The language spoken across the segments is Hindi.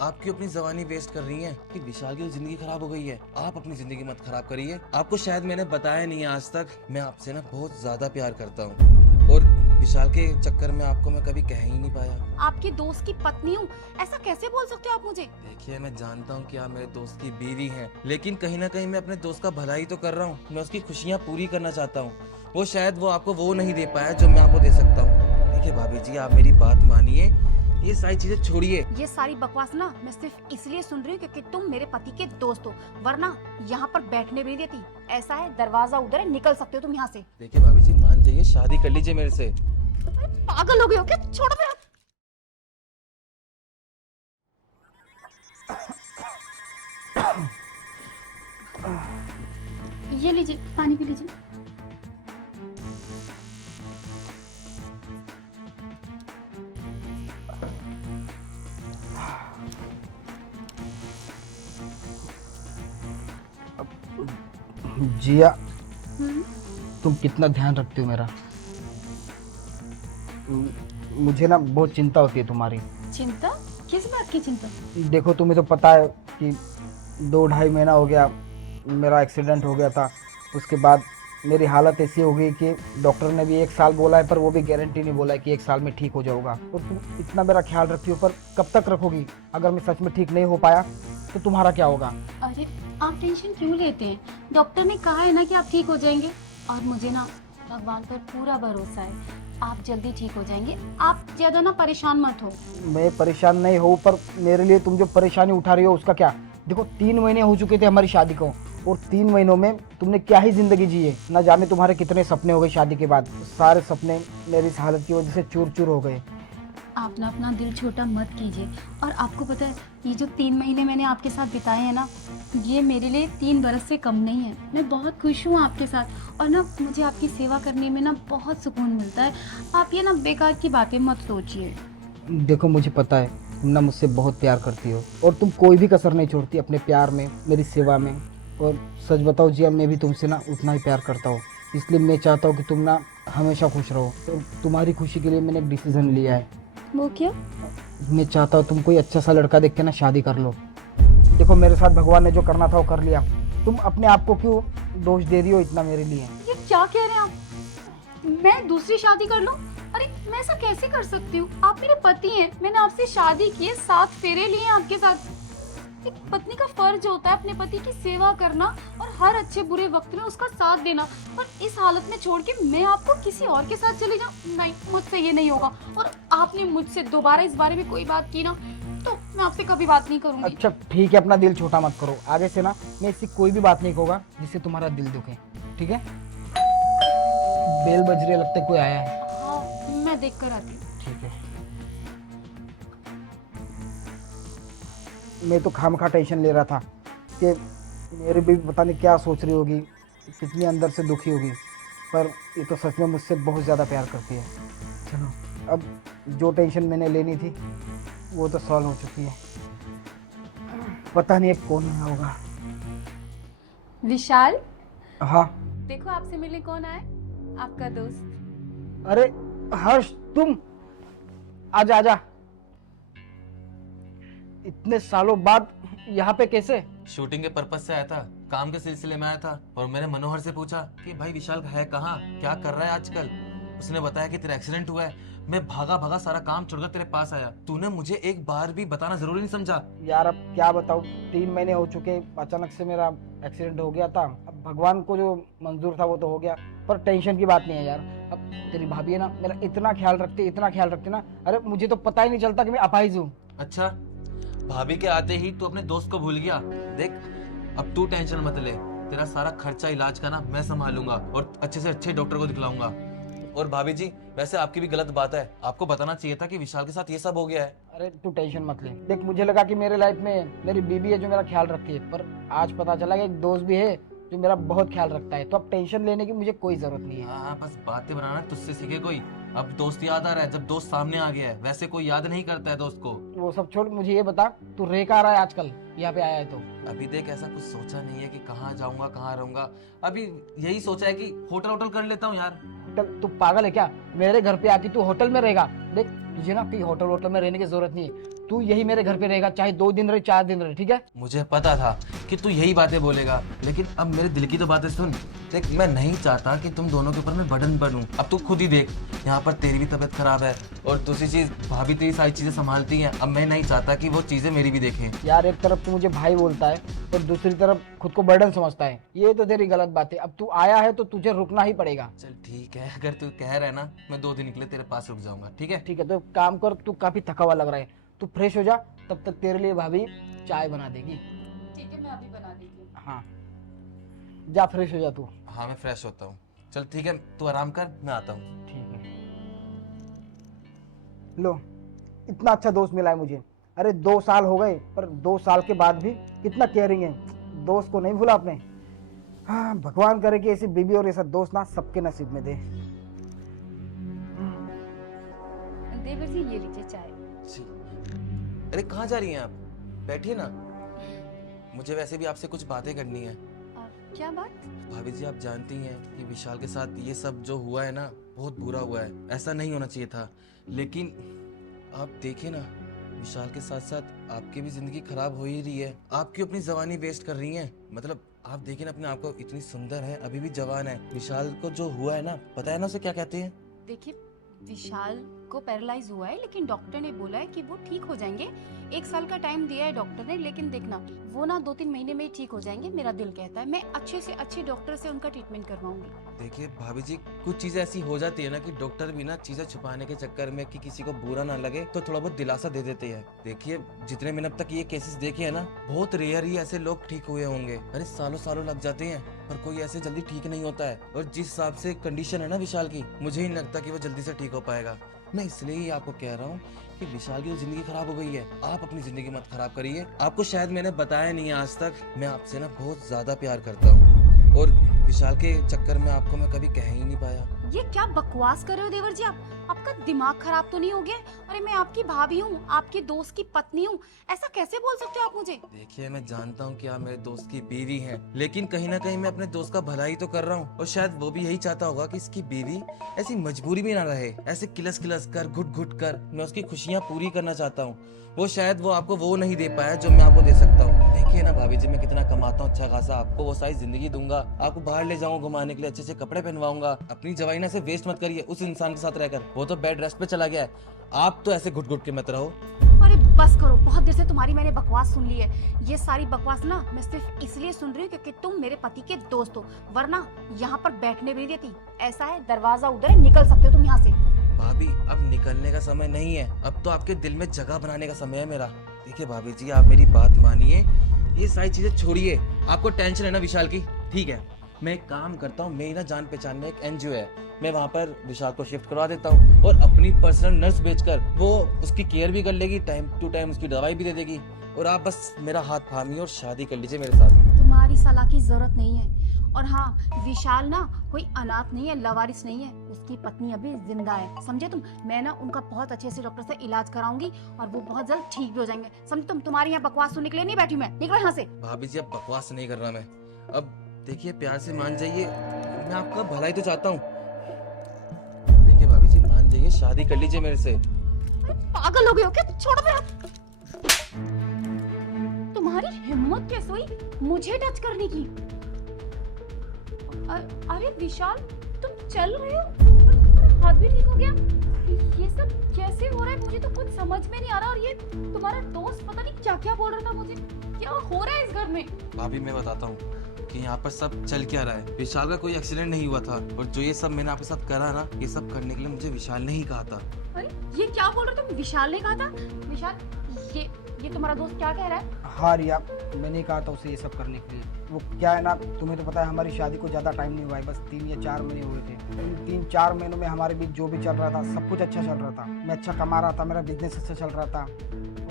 आप क्यों अपनी जवानी वेस्ट कर रही हैं कि विशाल की तो जिंदगी खराब हो गई है। आप अपनी जिंदगी मत खराब करिए। आपको शायद मैंने बताया नहीं है आज तक, मैं आपसे ना बहुत ज्यादा प्यार करता हूँ और विशाल के चक्कर में आपको मैं कभी कह ही नहीं पाया। आपके दोस्त की पत्नी हूँ, ऐसा कैसे बोल सकते हो आप मुझे? देखिए, मैं जानता हूँ कि आप मेरे दोस्त की बीवी हैं, लेकिन कहीं ना कहीं मैं अपने दोस्त का भला ही तो कर रहा हूँ। मैं उसकी खुशियाँ पूरी करना चाहता हूँ। वो शायद वो आपको वो नहीं दे पाया जो मैं आपको दे सकता हूँ। देखिए भाभी जी, आप मेरी बात मानिए, ये सारी चीजें छोड़िए। ये सारी बकवास ना मैं सिर्फ इसलिए सुन रही हूँ क्योंकि तुम मेरे पति के दोस्त हो, वरना यहाँ पर बैठने भी नहीं देती। ऐसा है, दरवाजा उधर है, निकल सकते हो तुम यहाँ से। देखिए भाभी जी, मान जाइए, शादी कर लीजिए मेरे से। अरे पागल हो गए हो क्या? छोड़ो मेरा। ये लीजिए, पानी पी लीजिए। जिया, हम्म। तुम कितना ध्यान रखती हो मेरा। मुझे ना बहुत चिंता होती है तुम्हारी। चिंता? किस बात की चिंता? देखो, तुम्हें तो पता है कि 2-2.5 महीना हो गया मेरा एक्सीडेंट हो गया था। उसके बाद मेरी हालत ऐसी हो गई कि डॉक्टर ने भी 1 साल बोला है, पर वो भी गारंटी नहीं बोला है कि 1 साल में ठीक हो जाऊंगा। और तुम इतना मेरा ख्याल रखती हो, पर कब तक रखोगी? अगर मैं सच में ठीक नहीं हो पाया तो तुम्हारा क्या होगा? अरे आप टेंशन क्यों लेते हैं? डॉक्टर ने कहा है ना कि आप ठीक हो जाएंगे, और मुझे ना भगवान पर पूरा भरोसा है, आप जल्दी ठीक हो जाएंगे। आप ज्यादा ना परेशान मत हो। मैं परेशान नहीं हूँ, पर मेरे लिए तुम जो परेशानी उठा रही हो उसका क्या? देखो, 3 महीने हो चुके थे हमारी शादी को, और 3 महीनों में तुमने क्या ही जिंदगी जी है। ना जाने तुम्हारे कितने सपने हो गए शादी के बाद। सारे सपने मेरी इस हालत की वजह से चूर चूर हो गए। आप ना अपना दिल छोटा मत कीजिए। और आपको पता है, ये जो 3 महीने मैंने आपके साथ बिताए हैं ना, ये मेरे लिए 3 बरस से कम नहीं है। मैं बहुत खुश हूँ आपके साथ, और ना मुझे आपकी सेवा करने में ना बहुत सुकून मिलता है। आप ये ना बेकार की बातें मत सोचिए। देखो, मुझे पता है तुम ना मुझसे बहुत प्यार करती हो, और तुम कोई भी कसर नहीं छोड़ती अपने प्यार में, मेरी सेवा में। और सच बताओ जिया, मैं भी तुमसे ना उतना ही प्यार करता हूँ। इसलिए मैं चाहता हूँ कि तुम ना हमेशा खुश रहो। तो तुम्हारी खुशी के लिए मैंने एक डिसीजन लिया है। वो क्या? मैं चाहता हूँ तुम कोई अच्छा सा लड़का देख के ना शादी कर लो। देखो, मेरे साथ भगवान ने जो करना था वो कर लिया। तुम अपने आप को क्यों दोष दे रही हो इतना मेरे लिए? ये क्या कह रहे हैं आप? मैं दूसरी शादी कर लूं? अरे मैं ऐसा कैसे कर सकती हूँ? आप मेरे पति हैं, मैंने आपसे शादी की है, 7 फेरे लिए हैं आपके साथ। एक पत्नी का फर्ज होता है अपने पति की सेवा करना और हर अच्छे बुरे वक्त में उसका साथ देना। पर इस हालत में छोड़ के मैं आपको किसी और के साथ चली जाऊं? नहीं, मुझसे ये नहीं होगा। और आपने मुझसे दोबारा इस बारे में कोई बात की ना, तो मैं आपसे कभी बात नहीं करूंगी। अच्छा ठीक है, अपना दिल छोटा मत करो। आगे से ना मैं इससे कोई भी बात नहीं कहूँगा जिससे तुम्हारा दिल दुखे, ठीक है? बेल बज रही है, लगता है कोई आया है। हाँ, मैं देख कर आती हूँ। ठीक है। मैं तो खामखा टेंशन ले रहा था कि मेरी भी पता नहीं क्या सोच रही होगी, कितनी अंदर से दुखी होगी। पर ये तो सच में मुझसे बहुत ज़्यादा प्यार करती है। चलो, अब जो टेंशन मैंने लेनी थी वो तो सॉल्व हो चुकी है। पता नहीं अब कौन आया होगा। विशाल, हाँ। देखो आपसे मिलने कौन आया है? आपका दोस्त। अरे हर्ष, तुम आजा आजा। इतने सालों बाद यहाँ पे कैसे? शूटिंग के पर्पज से आया था, काम के सिलसिले में आया था, और मैंने मनोहर से पूछा कि भाई विशाल है कहाँ, क्या कर रहा है आजकल। उसने बताया कि तेरा एक्सीडेंट हुआ है। मैं भागा भागा सारा काम छोड़कर तेरे पास आया। तूने मुझे एक बार भी बताना जरूरी नहीं समझा। यार अब क्या बताऊँ, 3 महीने हो चुके, अचानक से मेरा एक्सीडेंट हो गया था। अब भगवान को जो मंजूर था वो तो हो गया, पर टेंशन की बात नहीं है यार। अब तेरी भाभी है ना, मेरा इतना ख्याल रखती, इतना ख्याल रखती ना। अरे मुझे तो पता ही नहीं चलता कि मैं अपाहिज हूँ। अच्छा, भाभी के आते ही तू अपने दोस्त को भूल गया। देख, अब तू टेंशन मत ले, तेरा सारा खर्चा इलाज का ना मैं संभालूंगा और अच्छे से अच्छे डॉक्टर को दिखलाऊंगा। और भाभी जी, वैसे आपकी भी गलत बात है, आपको बताना चाहिए था कि विशाल के साथ ये सब हो गया है। अरे तू टेंशन मत ले। देख, मुझे लगा कि मेरे लाइफ में मेरी बीबी है जो मेरा ख्याल रखती है, पर आज पता चला कि एक दोस्त भी है जो मेरा बहुत ख्याल रखता है। तो अब टेंशन लेने की मुझे कोई जरूरत नहीं है। हाँ हाँ, बस बातें बनाना तुझसे सीखे कोई। अब दोस्त याद आ रहा है जब दोस्त सामने आ गया है, वैसे कोई याद नहीं करता है दोस्त को। वो सब छोड़, मुझे ये बता, तू रह कहाँ रहा है आजकल, यहाँ पे आया है तो? अभी देख, ऐसा कुछ सोचा नहीं है कि कहाँ जाऊंगा कहाँ रहूंगा। अभी यही सोचा है कि होटल होटल कर लेता हूँ यार। होटल? तू पागल है क्या? मेरे घर पे आके तू होटल में रहेगा? देख, तुझे ना कहीं होटल वोटल में रहने की जरूरत नहीं है। तू यही मेरे घर पे रहेगा, चाहे 2 दिन रहे 4 दिन रहे, ठीक है? मुझे पता था कि तू यही बातें बोलेगा, लेकिन अब मेरे दिल की तो बातें सुन। देख, मैं नहीं चाहता कि तुम दोनों के ऊपर मैं बर्डन बनूं। अब तू खुद ही देख, यहाँ पर तेरी भी तबीयत खराब है और दूसरी चीज भाभी तेरी सारी चीजें संभालती हैं। अब मैं नहीं चाहता कि वो चीजें मेरी भी देखें। यार एक तरफ तू मुझे भाई बोलता है और दूसरी तरफ खुद को बर्डन समझता है, ये तो तेरी गलत बात है। अब तू आया है तो तुझे रुकना ही पड़ेगा। चल ठीक है, अगर तू कह रहा है ना, मैं 2 दिन के लिए तेरे पास रुक जाऊंगा, ठीक है? ठीक है, तो काम कर, तू काफी थका हुआ लग रहा है, तू फ्रेश हो जा, तब तक तेरे लिए भाभी चाय बना देगी। ठीक है, मैं अभी बना देती हूँ। हाँ, जा फ्रेश हो जा तू। हाँ, मैं फ्रेश होता हूँ। चल ठीक है, तू आराम कर, मैं आता हूँ। ठीक है। लो, इतना अच्छा दोस्त मिला है मुझे। अरे 2 साल हो गए, पर 2 साल के बाद भी कितना केयरिंग है। दोस्त को नहीं भूला आपने। हाँ, भगवान करे कि ऐसी बीबी और ऐसा दोस्त ना सबके नसीब में दे। देवर जी, ये लीजिए चाय। जी। अरे कहाँ जा रही हैं आप? बैठिए ना, मुझे वैसे भी आपसे कुछ बातें करनी है। क्या बात? भाभी जी, आप जानती हैं कि विशाल के साथ ये सब जो हुआ है ना, बहुत बुरा हुआ है। ऐसा नहीं होना चाहिए था, लेकिन आप देखिए ना, विशाल के साथ साथ आपकी भी जिंदगी खराब हो ही रही है। आप क्यों अपनी जवानी वेस्ट कर रही हैं? मतलब आप देखिए ना, अपने आप को, इतनी सुंदर है, अभी भी जवान है। विशाल को जो हुआ है ना, पता है ना उसे क्या कहते हैं? देखिए, विशाल को पैरालाइज हुआ है, लेकिन डॉक्टर ने बोला है कि वो ठीक हो जाएंगे। 1 साल का टाइम दिया है डॉक्टर ने, लेकिन देखना वो ना 2-3 महीने में ही ठीक हो जाएंगे। मेरा दिल कहता है मैं अच्छे से अच्छे डॉक्टर से उनका ट्रीटमेंट करवाऊंगी। देखिए भाभी जी, कुछ चीजें ऐसी हो जाती है ना कि डॉक्टर भी ना चीजें छुपाने के चक्कर में, कि किसी को बुरा ना लगे, तो थोड़ा बहुत दिलासा दे देते हैं। देखिए, जितने मैंने अब तक ये केसेस देखे हैं ना, बहुत रेयर ही ऐसे लोग ठीक हुए होंगे। अरे सालों सालों लग जाते हैं, पर कोई ऐसे जल्दी ठीक नहीं होता है। और जिस हिसाब से कंडीशन है ना विशाल की, मुझे ही नहीं लगता कि वो जल्दी से ठीक हो पाएगा। मैं इसलिए ही आपको कह रहा हूँ कि विशाल की जिंदगी खराब हो गई है, आप अपनी जिंदगी मत खराब करिए। आपको शायद मैंने बताया नहीं है आज तक, मैं आपसे ना बहुत ज्यादा प्यार करता हूँ, और विशाल के चक्कर में आपको मैं कभी कह ही नहीं पाया। ये क्या बकवास कर रहे हो देवर जी आप? आपका दिमाग खराब तो नहीं हो गया? अरे मैं आपकी भाभी हूँ, आपके दोस्त की पत्नी हूँ, ऐसा कैसे बोल सकते हो आप मुझे? देखिए, मैं जानता हूँ कि आप मेरे दोस्त की बीवी हैं, लेकिन कहीं ना कहीं मैं अपने दोस्त का भला ही तो कर रहा हूँ। और शायद वो भी यही चाहता होगा कि इसकी बीवी ऐसी मजबूरी में ना रहे, ऐसे किलस किलस कर, घुट घुट कर। मैं उसकी खुशियाँ पूरी करना चाहता हूँ। वो शायद वो आपको वो नहीं दे पाया जो मैं आपको दे सकता हूँ। देखिए ना भाभी जी, मैं कितना कमाता हूँ अच्छा खासा, आपको वो सारी जिंदगी दूंगा, आपको बाहर ले जाऊंगा घुमाने के लिए, अच्छे से कपड़े पहनवाऊंगा। अपनी जवानी ना से वेस्ट मत करिए उस इंसान के साथ रहकर, वो तो बेड रेस्ट पे चला गया है। आप तो ऐसे घुट घुट के मत रहो। अरे बस करो, बहुत देर से तुम्हारी मैंने बकवास सुन ली है। ये सारी बकवास ना मैं सिर्फ इसलिए सुन रही हूँ क्योंकि तुम मेरे पति के दोस्त हो, वरना यहाँ पर बैठने भी नहीं देती। ऐसा है, दरवाजा उधर है, निकल सकते हो तुम यहाँ से। भाभी, अब निकलने का समय नहीं है, अब तो आपके दिल में जगह बनाने का समय है मेरा। देखिए भाभी जी, आप मेरी बात मानिए, ये सारी चीजें छोड़िए। आपको टेंशन है ना विशाल की, ठीक है, मैं एक काम करता हूँ, मेरी ना जान पहचान में एक एनजीओ है, मैं वहाँ पर विशाल को शिफ्ट करवा देता हूँ, और अपनी पर्सनल नर्स भेजकर वो उसकी केयर भी कर लेगी, टाइम टू टाइम उसकी दवाई भी दे देगी। और आप बस मेरा हाथ थामिए और शादी कर लीजिए मेरे साथ। तुम्हारी सलाह की जरूरत नहीं है। और हाँ, विशाल ना कोई अनाथ नहीं है, लवारिस नहीं है, उसकी पत्नी अभी जिंदा है, समझे तुम? मैं ना उनका बहुत अच्छे से डॉक्टर से इलाज कराऊंगी और वो बहुत जल्द ठीक भी हो जाएंगे, समझे तुम? तुम्हारी यहाँ बकवास सुनने के लिए नहीं बैठी मैं, निकलो यहाँ से। भाभी जी, अब बकवास नहीं कर रहा मैं। अब देखिए, प्यार से मान जाइए, मैं आपका भला ही तो चाहता हूँ। देखिए भाभी जी, मान जाइए, शादी कर लीजिए मेरे से। पागल हो गए हो क्या? छोड़ो मेरा हाथ। तुम्हारी हिम्मत कैसे हुई मुझे टच करने की? अरे विशाल, तुम चल रहे हो? तुम्हारा हाथ भी ठीक हो गया? ये सब कैसे हो रहा है? मुझे तो कुछ समझ में नहीं आ रहा। और ये तुम्हारा दोस्त पता नहीं क्या क्या बोल रहा था मुझे। क्या हो रहा है इस घर में? भाभी, मैं बताता हूँ कि यहाँ पर सब चल क्या रहा है। विशाल का कोई एक्सीडेंट नहीं हुआ था, और जो ये सब मैंने आपके साथ करा ना, ये सब करने के लिए मुझे विशाल ने ही कहा था। अरे ये क्या बोल रहे हो तुम? विशाल ने कहा था? विशाल, ये तुम्हारा दोस्त क्या कह रहा है? हाँ रिया, मैंने कहा था उसे ये सब करने के लिए। वो क्या है ना, तुम्हें तो पता है हमारी शादी को ज़्यादा टाइम नहीं हुआ है, बस 3 या 4 महीने हुए थे। इन 3-4 महीनों में हमारे बीच जो भी चल रहा था, सब कुछ अच्छा चल रहा था। मैं अच्छा कमा रहा था, मेरा बिजनेस अच्छा चल रहा था,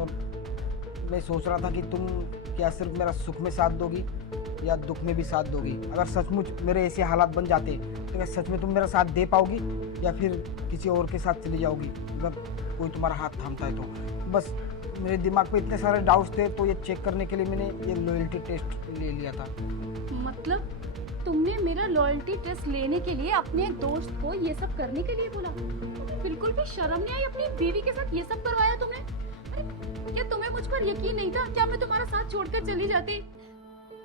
और मैं सोच रहा था कि तुम क्या सिर्फ मेरा सुख में साथ दोगी या दुख में भी साथ दोगी। अगर सचमुच मेरे ऐसे हालात बन जाते तो क्या सच में तुम मेरा साथ दे पाओगी, या फिर किसी और के साथ चली जाओगी अगर कोई तुम्हारा हाथ थामता है तो? बस मेरे दिमाग पे इतने सारे डाउट्स थे, तो ये चेक करने के लिए मैंने ये लॉयल्टी टेस्ट ले लिया था। मतलब तुमने मेरा लॉयल्टी टेस्ट लेने के लिए अपने दोस्त को ये सब करने के लिए बोला? तुम्हें बिल्कुल भी शर्म नहीं आई? अपनी बीवी के साथ ये सब करवाया तुमने? अरे क्या तुम्हें मुझ पर यकीन नहीं था? क्या मैं तुम्हारा साथ छोड़कर चली जाती?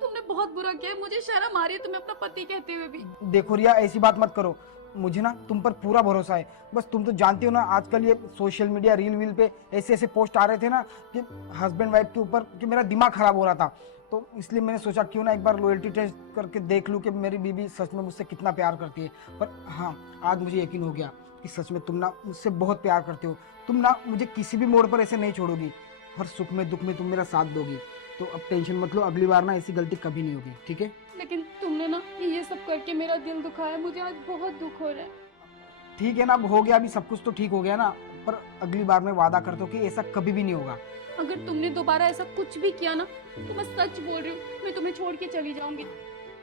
तुमने बहुत बुरा किया, मुझे शर्म आ रही है तुम्हें अपना पति कहते हुए भी। देखो रिया, ऐसी बात मत करो, मुझे ना तुम पर पूरा भरोसा है। बस तुम तो जानती हो ना, आजकल ये सोशल मीडिया रील वील पे ऐसे ऐसे पोस्ट आ रहे थे ना कि हस्बैंड वाइफ के ऊपर, कि मेरा दिमाग खराब हो रहा था। तो इसलिए मैंने सोचा क्यों ना एक बार लॉयल्टी टेस्ट करके देख लूं कि मेरी बीवी सच में मुझसे कितना प्यार करती है। पर हाँ, आज मुझे यकीन हो गया कि सच में तुम ना मुझसे बहुत प्यार करते हो। तुम ना मुझे किसी भी मोड़ पर ऐसे नहीं छोड़ोगी, हर सुख में दुख में तुम मेरा साथ दोगी। तो अब टेंशन मत लो, अगली बार ना ऐसी गलती कभी नहीं होगी, ठीक है? लेकिन तुमने ना ये सब करके मेरा दिल दुखाया, मुझे आज बहुत दुख हो रहा है। ठीक है ना, अब हो गया, अभी सब कुछ तो ठीक हो गया ना। पर अगली बार मैं वादा करता हूँ कि ऐसा कभी भी नहीं होगा। अगर तुमने दोबारा ऐसा कुछ भी किया ना, तो मैं सच बोल रही हूँ, मैं तुम्हें छोड़ के चली जाऊंगी।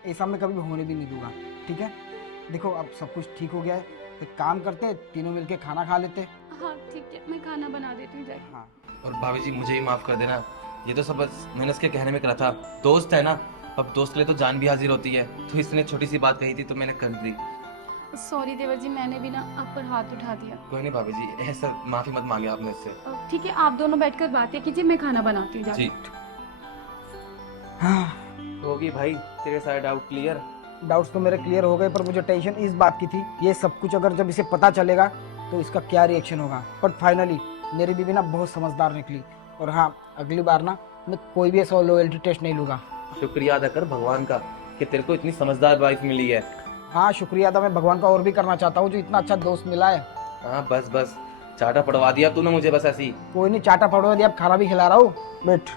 ऐसा मैं कभी होने भी नहीं दूंगा, ठीक है? देखो अब सब कुछ ठीक हो गया है, एक काम करते, तीनों मिलके खाना खा लेते। हाँ ठीक है, मैं खाना बना देती हूँ जाके। हाँ और भाभी जी मुझे ही माफ कर देना, ये तो सब बस मैंने उसके कहने में करा था। दोस्त है ना, अब दोस्त के लिए तो जान भी हाजिर होती है, तो इसने छोटी सी बात कही थी तो मैंने कर दी। सॉरी देवर जी, मैंने भी ना आप पर हाथ उठा दिया। कोई नहीं भाभी जी, ऐसा माफी मत मांगे आप मुझसे। ठीक है, आप दोनों बैठकर बातें कीजिए, मैं खाना बनाती हूँ जाके। जी। हाँ, होगी भाई, तेरे सारे डाउट क्लियर? डाउट्स तो मेरे क्लियर हो गए, पर मुझे टेंशन इस बात की थी, ये सब कुछ अगर जब इसे पता चलेगा तो इसका क्या रिएक्शन होगा। बट फाइनली मेरी बीवी ना बहुत समझदार निकली। और हाँ, अगली बार ना मैं कोई भी ऐसा लॉयल्टी टेस्ट नहीं लूँगा। शुक्रिया अदा कर भगवान का कि तेरे को इतनी समझदार वाइफ मिली है। हाँ, शुक्रिया था मैं भगवान का और भी करना चाहता हूँ, जो इतना अच्छा दोस्त मिला है। हाँ बस बस, चाटा पड़वा दिया तूने मुझे बस ऐसी। कोई नहीं, चाटा पड़वा दिया, अब खाना भी खिला रहा हूँ, बैठ।